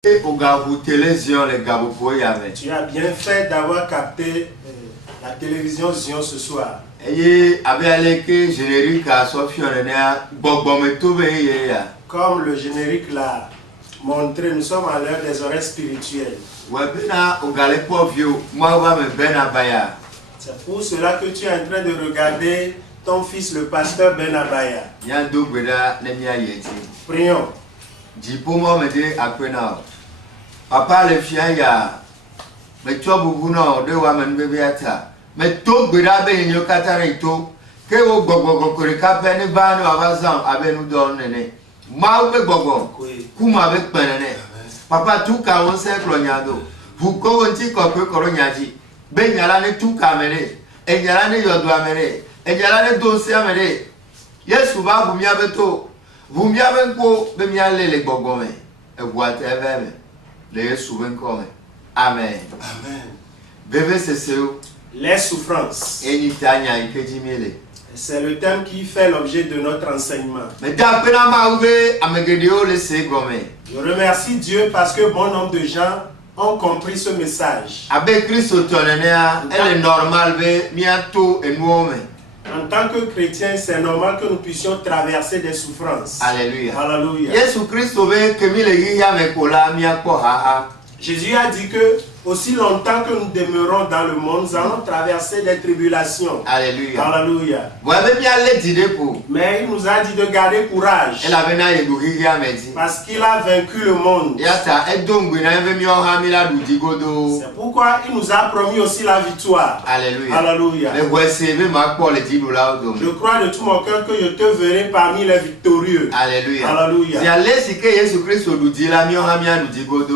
Tu as bien fait d'avoir capté la télévision Zion ce soir. Comme le générique l'a montré, nous sommes à l'heure des horaires spirituels. C'est pour cela que tu es en train de regarder ton fils le pasteur Ben Abaya. Prions. Papa le fia ya me chobu no de wa men bebiata me to gbera be nyo katare to ke wo gbogbo ko re ka be ni ba no abazan abenu do nene ma wo be gbogbo kuma be penene papa tu ka won se kro nyado hu ko won ti ko pe koro nyaji be nyala ne tu ka mere e nyala ne yodo amere e nyala ne do se amere yesu ba bu mi abeto bu mi abenko be mi alele gbogbo me e wa te eve les souffrances. Amen. Amen. Bébé c'est les souffrances. C'est le thème qui fait l'objet de notre enseignement. Je remercie Dieu parce que bon nombre de gens ont compris ce message. En tant que chrétiens, c'est normal que nous puissions traverser des souffrances. Alléluia. Alléluia. Jésus a dit que aussi longtemps que nous demeurons dans le monde, nous allons traverser des tribulations. Alléluia. Alléluia. Mais il nous a dit de garder courage. Parce qu'il a vaincu le monde. C'est pourquoi il nous a promis aussi la victoire. Alléluia. Alléluia. Je crois de tout mon cœur que je te verrai parmi les victorieux. Alléluia. Alléluia.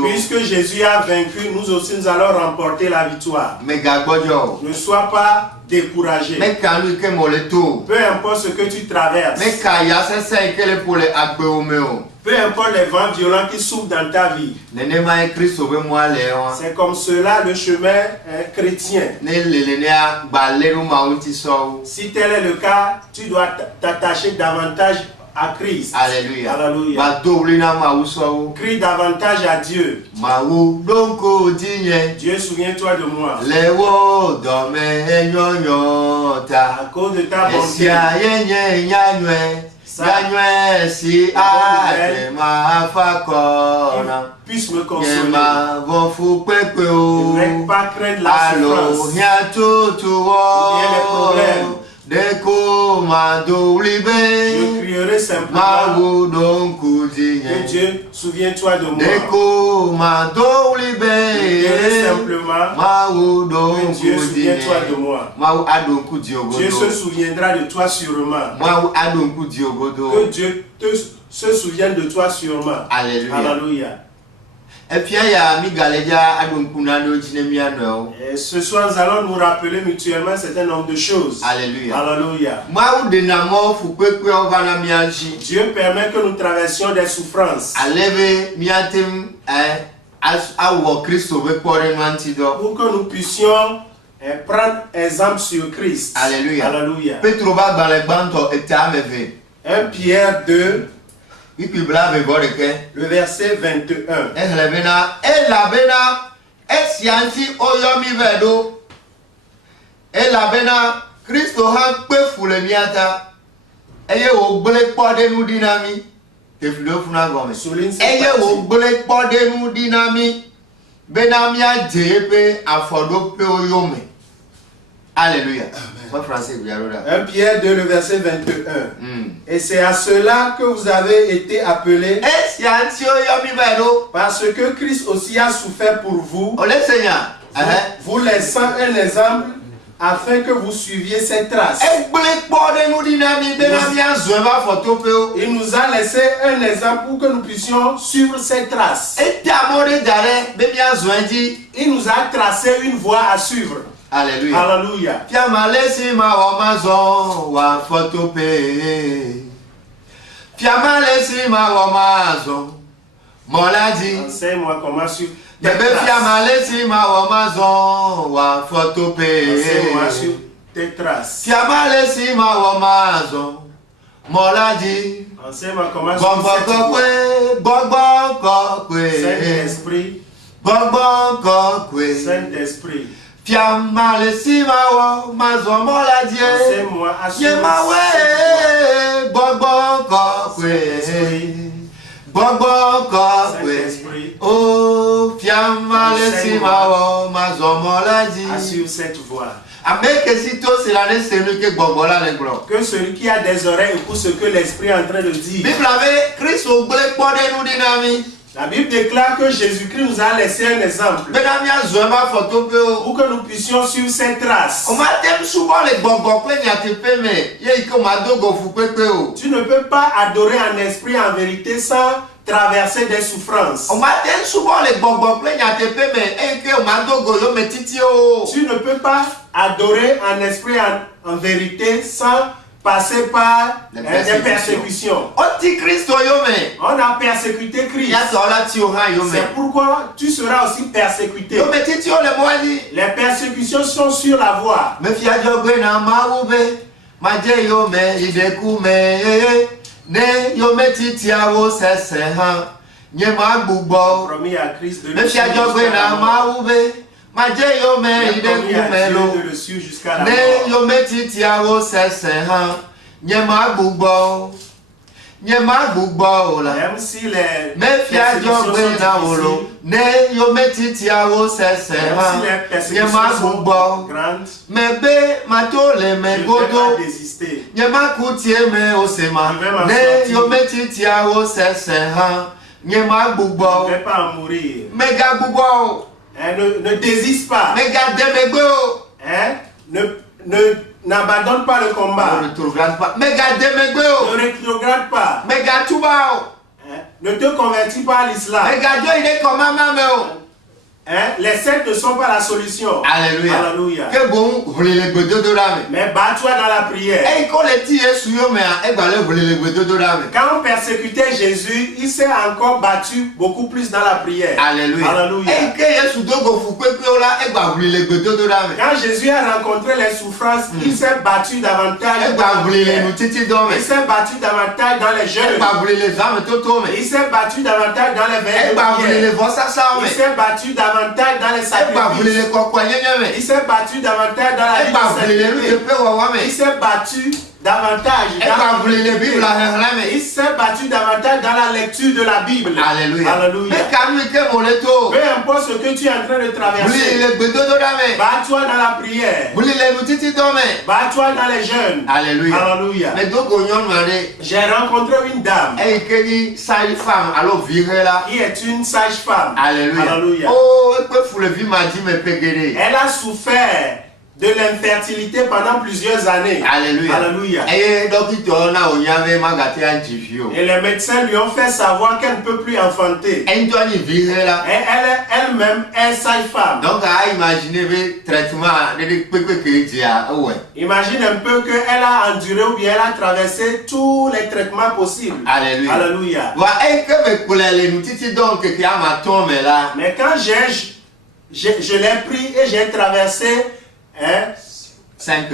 Puisque Jésus a vaincu, nous aussi nous allons remporter la victoire. Ne sois pas découragé. Peu importe ce que tu traverses. Peu importe les vents violents qui souffrent dans ta vie. C'est comme cela le chemin chrétien. Si tel est le cas, tu dois t'attacher davantage à Christ. Alléluia. Alléluia. Crie davantage à Dieu. Dieu, souviens-toi de moi. À cause de ta bonté. Puisse me consoler. Ne pas craindre la souffrance. Ou bien les problèmes. Je crierai simplement que Dieu, souviens-toi de moi. Je crierai simplement que Dieu, souviens-toi de moi. Dieu se souviendra de toi sûrement. Que Dieu se souvienne de toi sûrement. Alléluia. Alléluia. Et ce soir, nous allons nous rappeler mutuellement un certain nombre de choses. Alléluia. Alléluia. Dieu permet que nous traversions des souffrances. Pour que nous puissions prendre exemple sur Christ. Alléluia. Alléluia. 1 Pierre 2. Le verset 21. Alléluia. 1 Pierre 2, le verset 21. Et c'est à cela que vous avez été appelés. Parce que Christ aussi a souffert pour vous. Vous laissant un exemple afin que vous suiviez ses traces. Il nous a laissé un exemple pour que nous puissions suivre ses traces. Il nous a tracé une voie à suivre. Alléluia. Alléluia. Enseigne-moi comment suivre. Enseigne-moi sur tes traces. Enseigne-moi comment suivre cette voie. Saint-Esprit. Saint-Esprit. Fiamma le simawo mazomo la die. Enseigne-moi à suivre Saint-Esprit. Oh, fiamma le simawo mazomo la die. Assure cette voie. Que celui qui a des oreilles écoute ce que l'Esprit est en train de dire. La Bible déclare que Jésus-Christ nous a laissé un exemple pour que nous puissions suivre ses traces. Tu ne peux pas adorer en esprit et en vérité sans traverser des souffrances. Tu ne peux pas adorer en esprit et en vérité sans passer par des persécutions. On a persécuté Christ. C'est pourquoi tu seras aussi persécuté. Les persécutions sont sur la voie. Promis à Christ de le suivre jusqu'à la mort. Même si les persécutions sont grandes, je ne vais pas désister. Je ne vais pas en mourir. Ne désiste pas. N'abandonne pas le combat. Ne rétrograde pas. Ne te convertis pas à l'islam. Les sectes ne sont pas la solution. Alléluia. Alléluia. Mais bats-toi dans la prière. Quand on persécutait Jésus, il s'est encore battu beaucoup plus dans la prière. Alléluia. Alléluia. Quand Jésus a rencontré les souffrances, il s'est battu davantage. Il s'est battu davantage dans les jeûnes. Il s'est battu davantage dans les veilles de prière. Il s'est battu davantage dans les sacrifices. Il s'est battu davantage dans la vie de sacrifice. Il s'est battu davantage dans il s'est battu davantage dans la lecture de la Bible. Alléluia. Alléluia. Peu importe ce que tu es en train de traverser, bats-toi dans la prière. Bats-toi dans les jeûnes. Alléluia. Alléluia. J'ai rencontré une dame qui est une sage-femme. Alléluia. Elle a souffert de l'infertilité pendant plusieurs années. Alléluia. Alléluia. Et les médecins lui ont fait savoir qu'elle ne peut plus enfanter. Et elle-même est sage-femme. Donc, imagine un peu qu'elle a enduré ou bien elle a traversé tous les traitements possibles. Alléluia. Alléluia. Mais quand je l'ai pris et j'ai traversé 5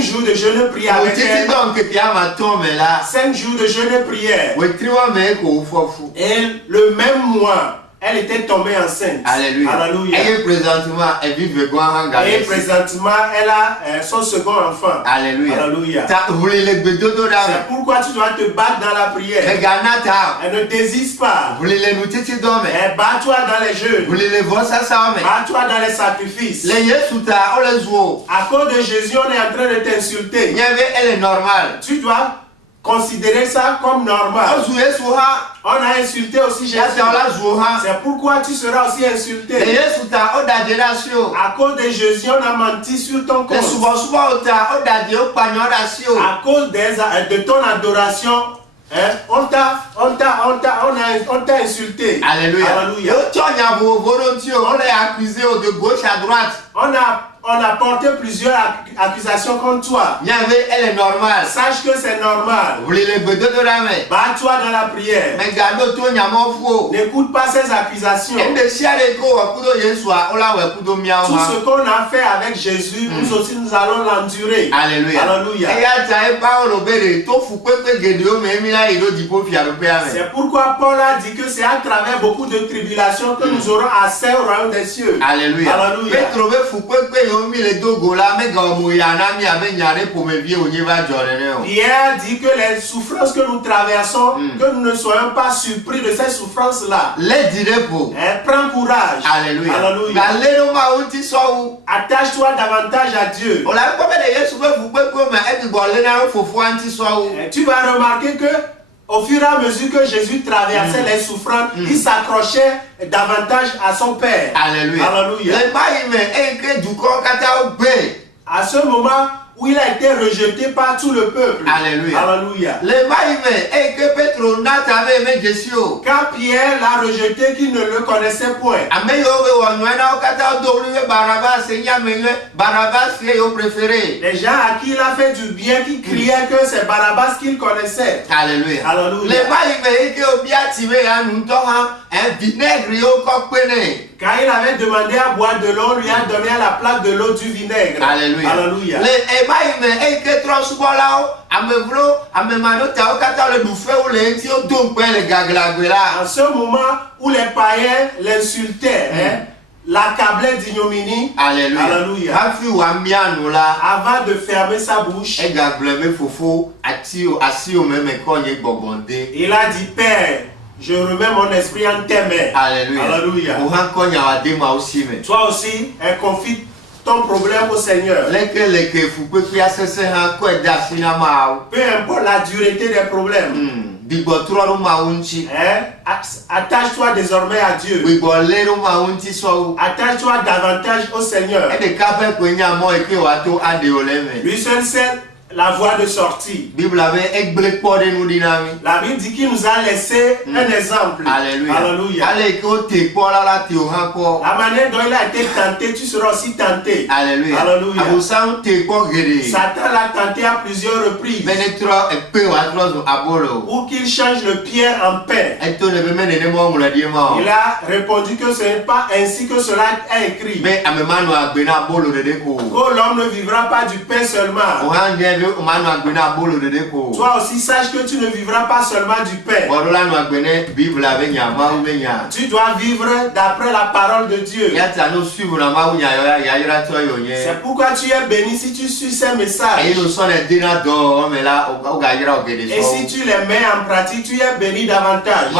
jours de jeûne et prière avec elle. 5 jours de jeûne et prière. Et le même mois, elle était tombée enceinte. Alléluia. Alléluia. Et présentement, elle a son second enfant. Alléluia. Alléluia. C'est pourquoi tu dois te battre dans la prière. Et ne désiste pas. Et bats-toi dans les jeûnes. Bats-toi dans les sacrifices. À cause de Jésus, on est en train de t'insulter. Elle est normale. Tu dois considérer ça comme normal. On a insulté aussi Jésus. C'est pourquoi tu seras aussi insulté. À cause de Jésus, on a menti sur ton compte. À cause de ton adoration, on t'a insulté. Alléluia. Alléluia. On a on a porté plusieurs accusations contre toi. Elle est normale. Sache que c'est normal. Bats-toi dans la prière. N'écoute pas ces accusations. Tout ce qu'on a fait avec Jésus, nous aussi nous allons l'endurer. Alléluia. Alléluia. C'est pourquoi Paul a dit que c'est à travers beaucoup de tribulations que nous aurons accès au royaume des cieux. Alléluia. Alléluia. Pierre dit que les souffrances que nous traversons, que nous ne soyons pas surpris de ces souffrances-là. Prends courage. Alléluia. Alléluia. Attache-toi davantage à Dieu. Tu vas remarquer que au fur et à mesure que Jésus traversait les souffrances, il s'accrochait davantage à son Père. Alléluia. Alléluia. À ce moment où il a été rejeté par tout le peuple. Alléluia. Alléluia. Quand Pierre l'a rejeté, qu'il ne le connaissait point. Les gens à qui il a fait du bien, qui criaient que c'est Barabbas qu'il connaissait. Alléluia. Alléluia. Quand il avait demandé à boire de l'eau, on lui a donné à la place de l'eau du vinaigre. Alléluia. Alléluia. En ce moment où les païens l'insultaient, l'accablaient d'ignominie. Alléluia. Alléluia. Avant de fermer sa bouche, il a dit, Père, je remets mon esprit en tes mains. Alléluia. Alléluia. Toi aussi, confie ton problème au Seigneur. Peu importe la dureté des problèmes. Attache-toi désormais à Dieu. Attache-toi davantage au Seigneur. Lui seul sait la voie de sortie. La Bible dit qu'il nous a laissé un exemple. Alléluia. Alléluia. La manière dont il a été tenté, tu seras aussi tenté. Alléluia. Alléluia. Satan l'a tenté à plusieurs reprises pour qu'il change le pierre en pain. Il a répondu que ce n'est pas ainsi que cela est écrit. Que l'homme ne vivra pas du pain seulement. Toi aussi sache que tu ne vivras pas seulement du pain. Tu dois vivre d'après la parole de Dieu. C'est pourquoi tu es béni si tu suis ces messages. Et si tu les mets en pratique, tu es béni davantage.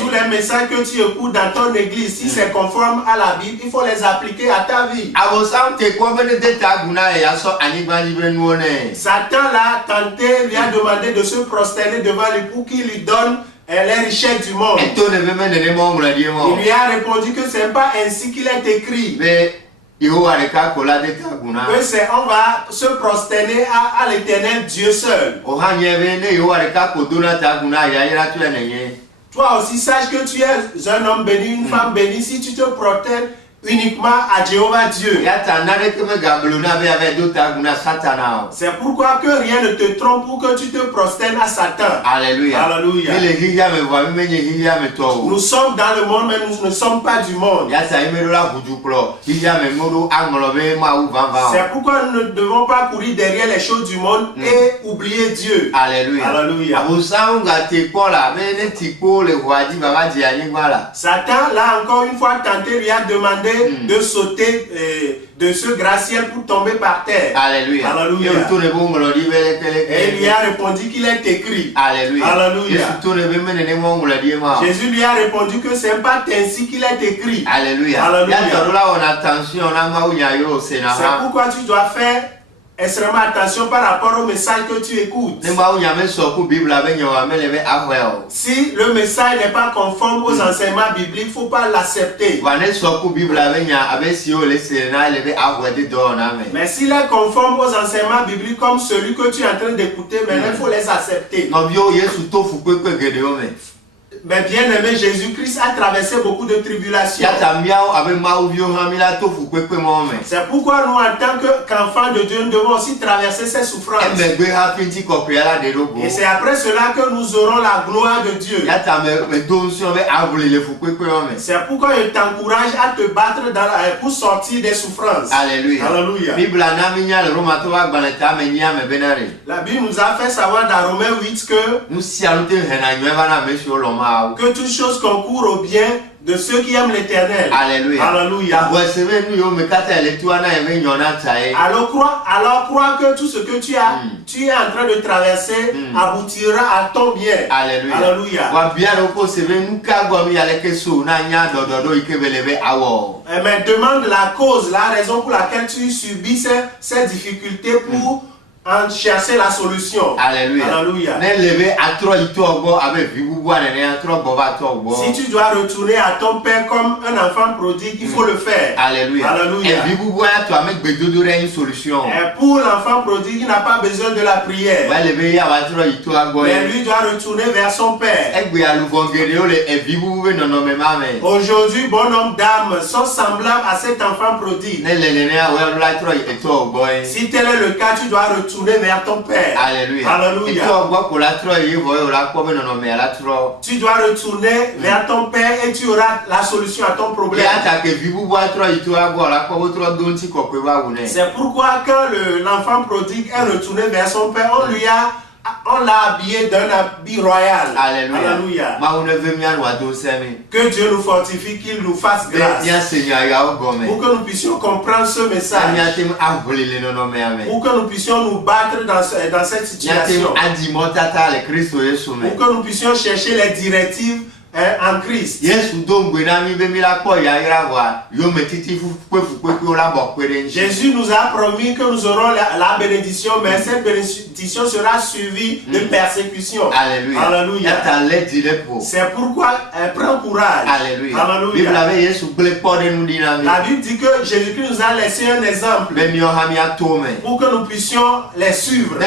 Tous les messages que tu écoutes dans ton église, si c'est conforme à la Bible, il faut les appliquer à ta vie. Satan l'a tenté, lui a demandé de se prosterner devant lui pour qu'il lui donne les richesses du monde. Il lui a répondu que ce n'est pas ainsi qu'il est écrit. Que c'est on va se prosterner à l'éternel Dieu seul. Toi aussi sache que tu es un homme béni, une femme bénie si tu te prosternes uniquement à Jéhovah Dieu. C'est pourquoi que rien ne te trompe pour que tu te prosternes à Satan. Alléluia. Alléluia. Nous sommes dans le monde, mais nous ne sommes pas du monde. C'est pourquoi nous ne devons pas courir derrière les choses du monde et oublier Dieu. Alléluia. Alléluia. Satan, là encore une fois tenté, lui a demandé de sauter de ce gratte-ciel pour tomber par terre. Alléluia. Alléluia. Et il lui a répondu qu'il est écrit. Alléluia. Alléluia. Jésus lui a répondu que ce n'est pas ainsi qu'il est écrit. Alléluia. Alléluia. C'est pourquoi tu dois faire extrêmement attention par rapport au message que tu écoutes. Si le message n'est pas conforme aux enseignements bibliques, il ne faut pas l'accepter. Mais s'il est conforme aux enseignements bibliques comme celui que tu es en train d'écouter, maintenant il faut les accepter. Mais bien aimé, Jésus-Christ a traversé beaucoup de tribulations. C'est pourquoi nous, en tant qu'enfants de Dieu, nous devons aussi traverser ces souffrances. Et c'est après cela que nous aurons la gloire de Dieu. C'est pourquoi je t'encourage à te battre pour sortir des souffrances. Alléluia. Alléluia. La Bible nous a fait savoir dans Romains 8 que toutes choses concourent au bien de ceux qui aiment l'Éternel. Alléluia. Alléluia. Alors crois que tout ce que tu es en train de traverser aboutira à ton bien. Alléluia. Alléluia. Mais demande la cause, la raison pour laquelle tu subis ces difficultés pour en chercher la solution. Alléluia. Alléluia. Si tu dois retourner à ton père comme un enfant prodigue, il faut le faire. Alléluia. Alléluia. Et pour l'enfant prodigue, il n'a pas besoin de la prière. Mais lui doit retourner vers son père. Aujourd'hui, bon homme d'âme sont semblables à cet enfant prodigue. Si tel est le cas, tu dois retourner vers ton père. Alléluia. Alléluia. Tu dois retourner vers ton père et tu auras la solution à ton problème. C'est pourquoi quand l'enfant prodigue est retourné vers son père, on l'a habillé d'un habit royal. Alléluia. Que Dieu nous fortifie, qu'il nous fasse grâce. Pour que nous puissions comprendre ce message. Pour que nous puissions nous battre dans cette situation. Pour que nous puissions chercher les directives en Christ. Jésus nous a promis que nous aurons la bénédiction, mais cette bénédiction sera suivie de persécution. Alléluia. Alléluia. C'est pourquoi prends courage. Alléluia. Alléluia. La Bible dit que Jésus-Christ nous a laissé un exemple pour que nous puissions les suivre.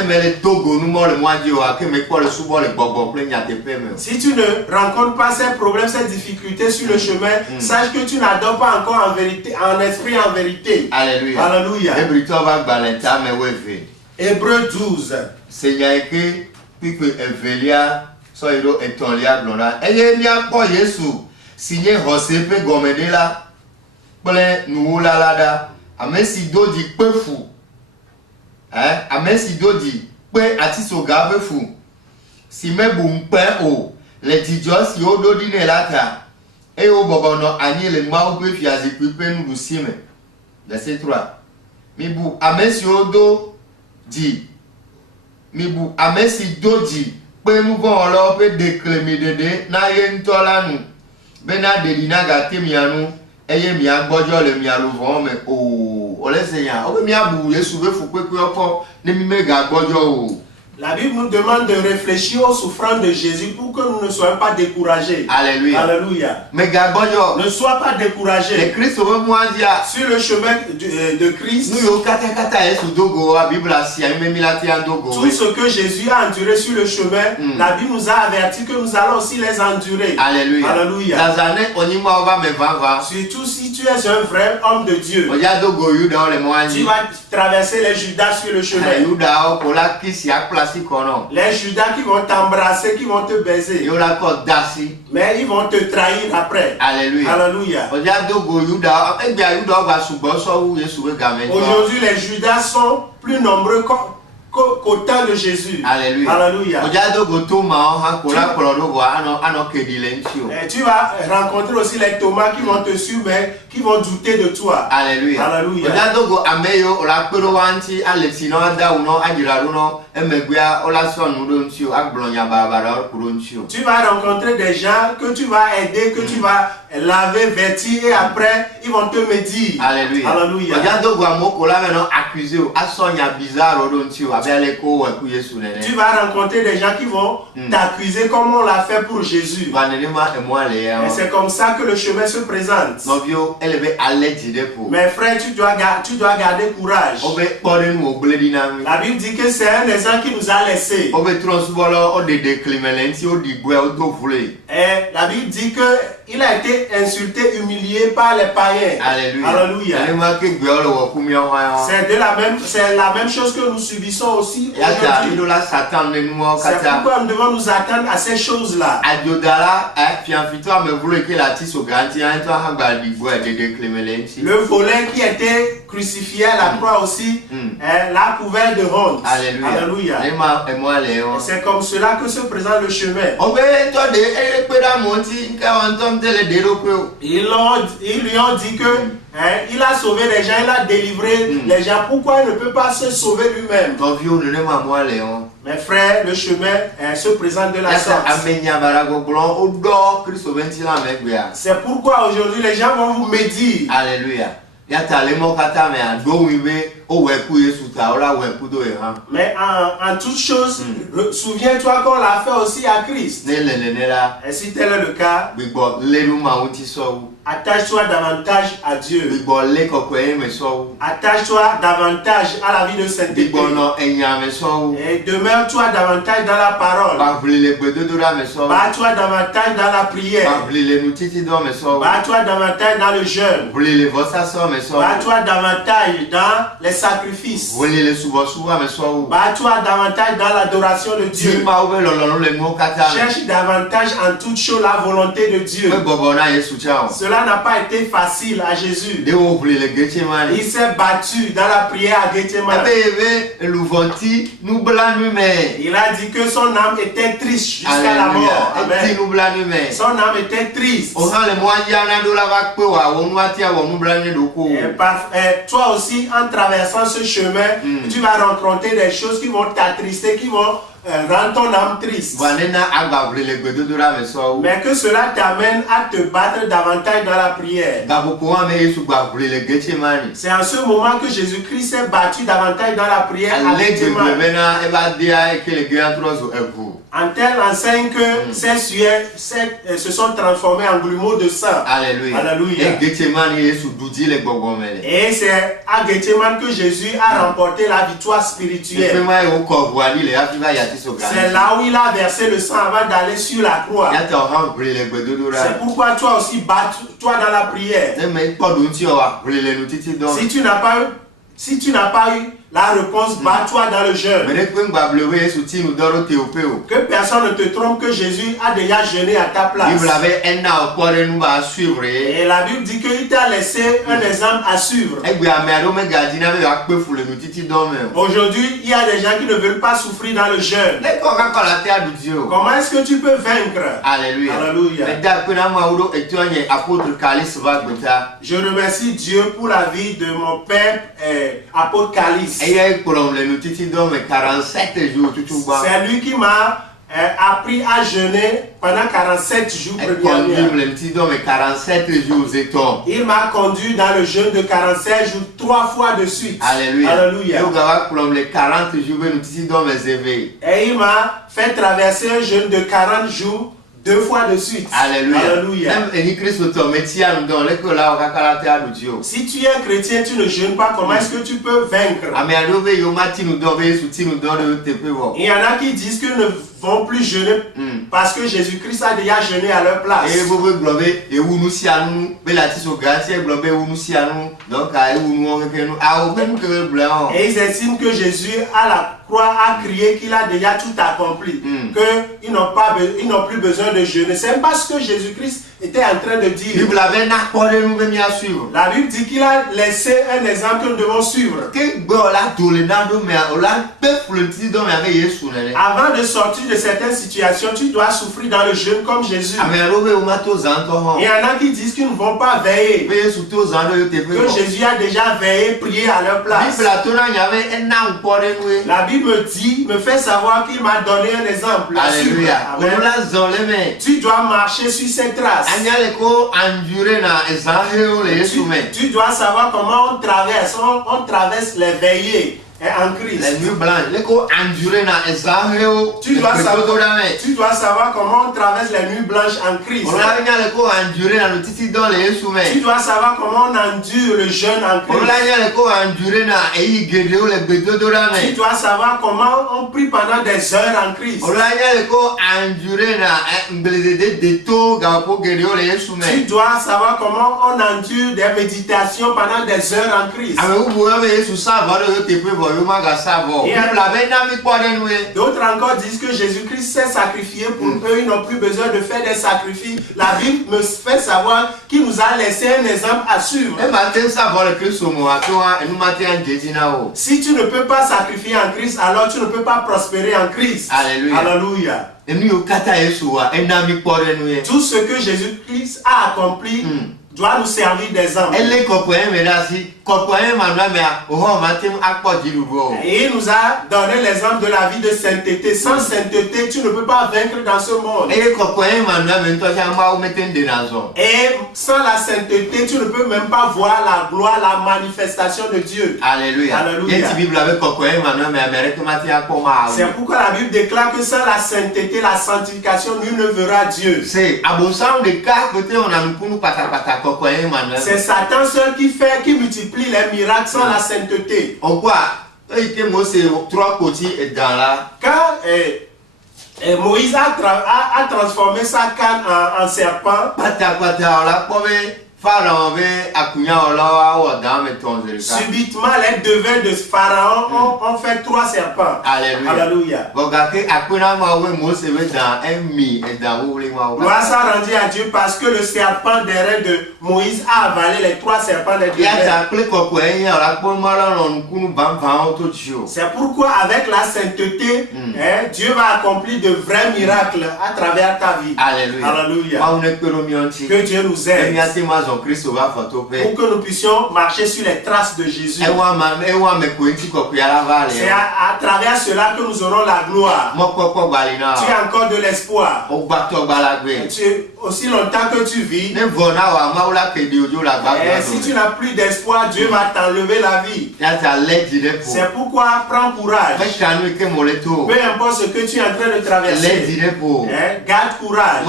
Si tu ne rencontres pas ces problèmes, ces difficultés sur le chemin, sache que tu n'adores pas encore en vérité, en esprit, en vérité. Alléluia. Alléluia. Hébreux 12. Les dijos si o do di ne lata e o bobono ani le ma o pe fi azikwi pe nu sime. Verset 3. Mi bu amesi o do di. Mi bu amesi do di pe mu bon lo pe declame dede na ye ntola nu. Be na de di na ga te mi anu eye mi agbojo le mi aluvo me o le seyan o be mi abu Yesu be fu pe oko ne mi me ga agbojo o. La Bible nous demande de réfléchir aux souffrances de Jésus pour que nous ne soyons pas découragés. Alléluia. Alléluia. Ne sois pas découragé. Sur le chemin de Christ, tout ce que Jésus a enduré sur le chemin, la Bible nous a averti que nous allons aussi les endurer. Alléluia. Alléluia. Surtout si tu es un vrai homme de Dieu. Tu vas traverser les Judas sur le chemin. Les Judas qui vont t'embrasser, qui vont te baiser. Mais ils vont te trahir après. Alléluia. Alléluia. Aujourd'hui, les Judas sont plus nombreux qu'au temps de Jésus. Alléluia. Alléluia. Tu vas rencontrer aussi les Thomas qui vont te suivre, mais qui vont douter de toi. Alléluia. Alléluia. Tu vas rencontrer des gens que tu vas aider, que tu vas laver, vêtir et après ils vont te médire. Alléluia. Alléluia. Tu vas rencontrer des gens qui vont t'accuser comme on l'a fait pour Jésus. Et c'est comme ça que le chemin se présente. Mes frères, tu dois garder courage. La Bible dit que c'est un des gens qui nous a laissés. Et la Bible dit qu'il a été insulté, humilié par les païens. Alléluia. C'est la même chose que nous subissons aussi aujourd'hui. C'est pourquoi nous devons nous attendre à ces choses-là. Le volet qui était crucifié à la croix aussi l'a couvert de honte. Alléluia. Et c'est comme cela que se présente le chemin. Ils lui ont dit que il a sauvé les gens, il a délivré les gens. Pourquoi il ne peut pas se sauver lui-même? Mes frères, le chemin se présente de la sorte. C'est pourquoi aujourd'hui les gens vont vous médire. Alléluia. Mais en toute chose, souviens-toi qu'on l'a fait aussi à Christ. Et si tel est le cas, attache-toi davantage à Dieu. Attache-toi davantage à la vie de sainteté. Et demeure-toi davantage dans la parole. Bats-toi davantage dans la prière. Bats-toi davantage dans le jeûne. Bats-toi davantage dans les sacrifices. Bats-toi davantage dans l'adoration de Dieu. Cherche davantage en toute chose la volonté de Dieu. Cela n'a pas été facile à Jésus. Il s'est battu dans la prière à Gethsemane. Il a dit que son âme était triste jusqu'à la mort. Amen. Son âme était triste. Et toi aussi, en traversant ce chemin, tu vas rencontrer des choses qui vont t'attrister, qui vont rendre ton âme triste. Mais que cela t'amène à te battre davantage dans la prière. C'est en ce moment que Jésus-Christ s'est battu davantage dans la prière à Gethsemane. En telle enseigne que ces sueurs se sont transformés en grumeaux de sang. Alléluia. Alléluia. Et c'est à Gethsemane que Jésus a remporté la victoire spirituelle. C'est là où il a versé le sang avant d'aller sur la croix. C'est pourquoi toi aussi bats-toi dans la prière. Si tu n'as pas eu la réponse, bats-toi dans le jeûne. Que personne ne te trompe que Jésus a déjà jeûné à ta place. Et la Bible dit qu'il t'a laissé un exemple à suivre. Aujourd'hui, il y a des gens qui ne veulent pas souffrir dans le jeûne. Comment est-ce que tu peux vaincre? Alléluia. Alléluia. Je remercie Dieu pour la vie de mon père, apôtre Calice. C'est lui qui m'a appris à jeûner pendant 47 jours. Il m'a conduit dans le jeûne de 47 jours 3 fois de suite. Alléluia. Alléluia. Et il m'a fait traverser un jeûne de 40 jours 2 fois de suite. Alléluia. Alléluia. Si tu es un chrétien, tu ne jeûnes pas, comment est-ce que tu peux vaincre? Il y en a qui disent qu'ils ne vont plus jeûner parce que Jésus-Christ a déjà jeûné à leur place. Et ils estiment que Jésus à la croix a crié qu'il a déjà tout accompli, qu'ils n'ont plus besoin de jeûner. C'est pas ce que Jésus-Christ était en train de dire. La Bible dit qu'il a laissé un exemple que nous devons suivre. Avant de sortir de certaines situations, tu dois souffrir dans le jeûne comme Jésus. Il y en a qui disent qu'ils ne vont pas veiller, que Jésus a déjà veillé, prié à leur place. La Bible dit, me fait savoir qu'il m'a donné un exemple. Tu dois marcher sur ces traces. Tu dois savoir comment on traverse les veillées. est en Christ. Les nuits blanches. Les co endurer na ezaheo. Tu dois savoir comment on traverse les nuits blanches en Christ. On a les co endurer na notiti dans les soumen. Tu dois savoir comment on endure le jeûne en Christ. On a les co endurer na eyi gedeo les bedodora me. Tu dois savoir comment on prie pendant des heures en Christ. On a les co endurer na mbelede deto gapo gedeo les soumen. Tu dois savoir comment on endure des méditations pendant des heures en Christ. D'autres encore disent que Jésus-Christ s'est sacrifié pour eux, ils n'ont plus besoin de faire des sacrifices. La Bible me fait savoir qu'il nous a laissé un exemple à suivre. Si tu ne peux pas sacrifier en Christ, alors tu ne peux pas prospérer en Christ. Alléluia. Alléluia. Tout ce que Jésus-Christ a accompli doit nous servir d'exemple. Et il nous a donné l'exemple de la vie de sainteté. Sans sainteté, tu ne peux pas vaincre dans ce monde. Et sans la sainteté, tu ne peux même pas voir la gloire, la manifestation de Dieu. Alléluia. Alléluia. C'est pourquoi la Bible déclare que sans la sainteté, la sanctification, nul ne verra Dieu. C'est Satan seul qui multiplie les miracles sans la sainteté. Quand Moïse a transformé sa canne en serpent, subitement les devins de Pharaon ont fait 3 serpents. Alléluia. Gloire soit rendue à Dieu parce que le serpent des reins de Moïse a avalé les 3 serpents des devins. C'est pourquoi avec la sainteté, Dieu va accomplir de vrais miracles à travers ta vie. Alléluia. Que Dieu nous aide pour que nous puissions marcher sur les traces de Jésus. C'est à travers cela que nous aurons la gloire. Tu as encore de l'espoir. Aussi longtemps que tu vis, si tu n'as plus d'espoir, Dieu va t'enlever la vie. C'est pourquoi prends courage. Peu importe ce que tu es en train de traverser, garde courage.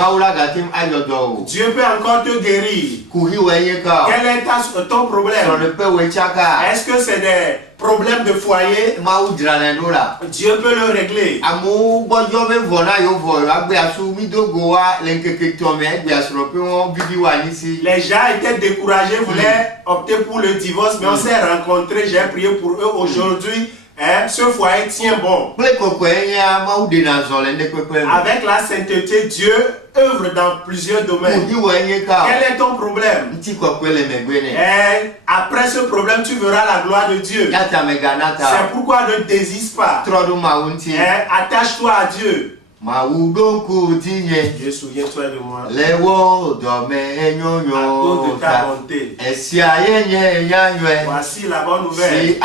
Dieu peut encore te guérir. Quel est ton problème? Est-ce que c'est des problèmes de foyer? Dieu peut le régler. Les gens étaient découragés, voulaient opter pour le divorce, mais on s'est rencontrés, j'ai prié pour eux aujourd'hui. Ce foyer tient bon. Avec la sainteté, Dieu œuvre dans plusieurs domaines. Quel est ton problème? Après ce problème, tu verras la gloire de Dieu. C'est pourquoi ne désiste pas. Attache-toi à Dieu. Dieu, souviens-toi de moi. À cause de ta bonté. Voici la bonne nouvelle. Qui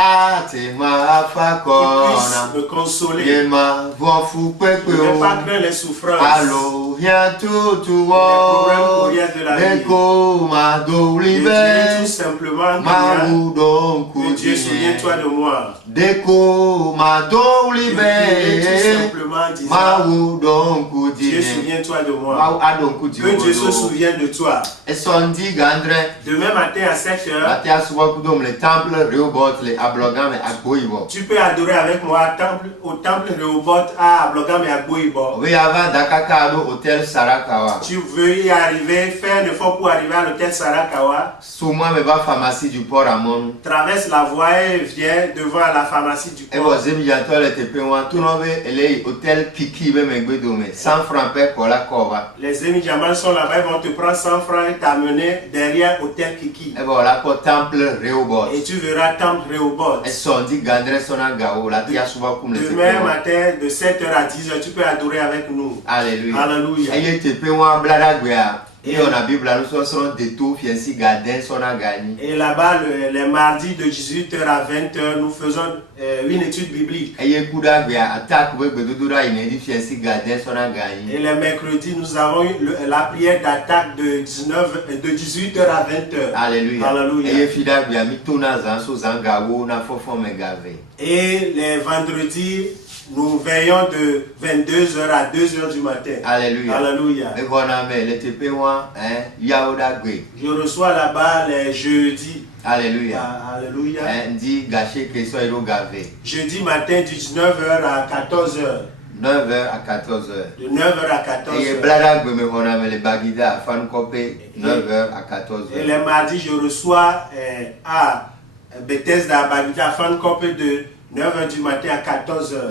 puisse me consoler. Je ne vais pas craindre les souffrances. Les problèmes courriels de la vie. Je dirai tout simplement que Dieu, souviens-toi de moi. Je dirai tout simplement disant, Dieu, souviens-toi de moi. Que Dieu se souvienne de toi. Demain matin à 7 h, tu peux adorer avec moi au temple Rehoboth à Ablogham et à Gboibo. Tu veux y arriver, faire un effort pour arriver à l'hôtel Sarakawa. Traverse la voie et viens devant la pharmacie du port. Les émidiamans sont là-bas, ils vont te prendre 100 francs et t'amener derrière Hôtel Kiki. Et tu verras Temple Rehoboth. Demain matin, de 7 h à 10 h, tu peux adorer avec nous. Alléluia. Alléluia. Et on a Bible là, nous sommes des taux, fiancés, gardens, on a gagné. Et là-bas, les mardis de 18h à 20h, nous faisons une étude biblique. Et les mercredis, nous avons la prière d'attaque de 18h à 20h. Alléluia. Alléluia. Et les vendredis, nous veillons de 22h à 2h du matin. Alléluia. Alléluia. Je reçois là-bas les jeudis. Alléluia. Alléluia. Jeudi matin, 19h à 14h. 9h à 14h. De 9h à 14h. Et les mardis, je reçois à Bethesda Bagida Fan Copé de 9h du matin à 14h.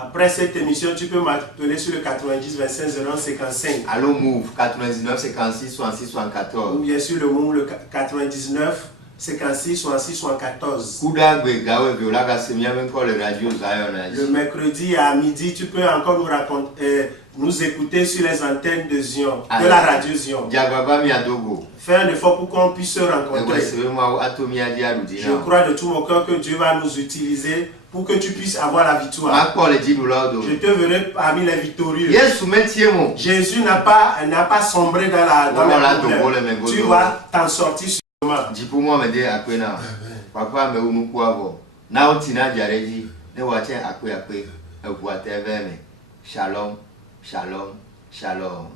Après cette émission, tu peux m'appeler sur le 90 25 01 55. Allô Move 99 56 66 74. Ou bien sûr le Move le 99 56 66 74. Le mercredi à midi, tu peux encore nous raconter, nous écouter sur les antennes de Zion, de la radio Zion. Faire un effort pour qu'on puisse se rencontrer. Je crois de tout mon cœur que Dieu va nous utiliser pour que tu puisses avoir la victoire. Je te verrai parmi les victorieux. Jésus n'a pas sombré dans la problème. Tu vas t'en sortir sûrement. Shalom, shalom, shalom.